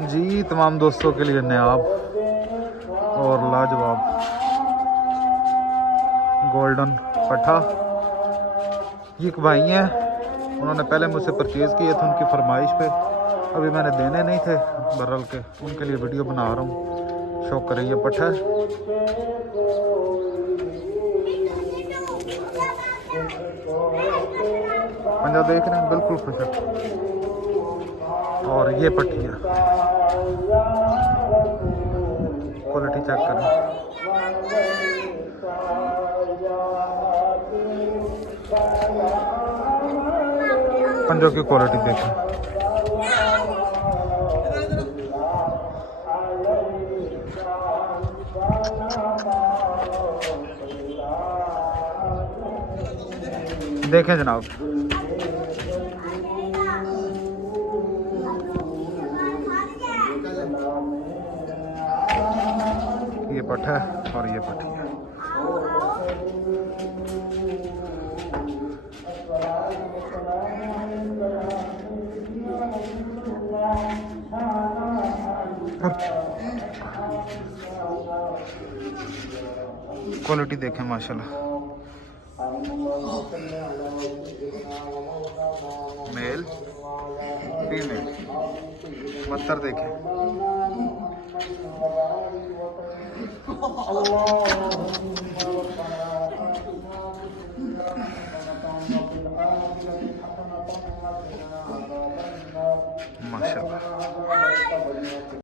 जी तमाम दोस्तों के लिए नायाब और लाजवाब गोल्डन पट्ठा। ये एक भाई हैं, उन्होंने पहले मुझसे परचेज़ किए थे उनकी फरमाइश पे। अभी मैंने देने नहीं थे बरल के, उनके लिए वीडियो बना रहा हूँ। शौक करें, ये पट्ठा पंजा देख रहे हैं, बिल्कुल खुश है। और ये पट्टियाँ क्वालिटी चेक करें, पंजों की क्वालिटी देखें। देखें जनाब, ये पट्ठा है और ये पट्टी है। क्वालिटी देखें माशाल्लाह, मेल फीमेल मत्तर देखें।